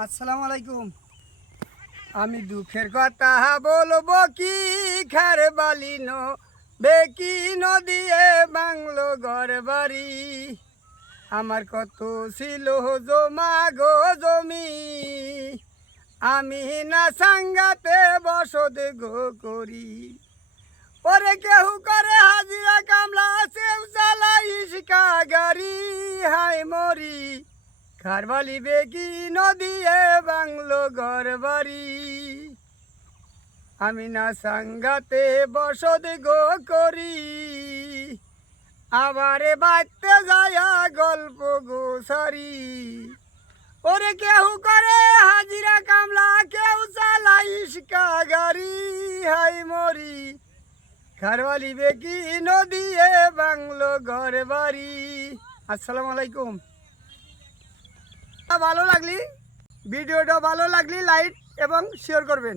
আসসালামু আলাইকুম। আমি দুঃখের কথা বলবো কি, খার বালিন বেকি নদিয়ে বাংলো ঘর বাড়ি। আমার কত ছিল জমা গো জমি, আমি না সাঙ্গাতে বসত গো করি। ওরে কেহু করে হাজিরা কামলা, সেও চালাই ইস্কা গাড়ি। হাই মরি খারবালি বেকি নদিয়ে বাংলো ঘর বাড়ি। আমি না সাঙ্গাতে বসত গো করি, আবারে বাড়তে যায়া গল্প গো সারি। ওরে কেহু করে হাজিরা কামলা, কেউ চালাই ইস্কা গাড়ি। হাই মরি খারবালি বেকি নদিয়ে বাংলো ঘর বাড়ি। আসসালামু আলাইকুম। ভিডিওটা ভালো লাগলে লাইক এবং শেয়ার করবেন।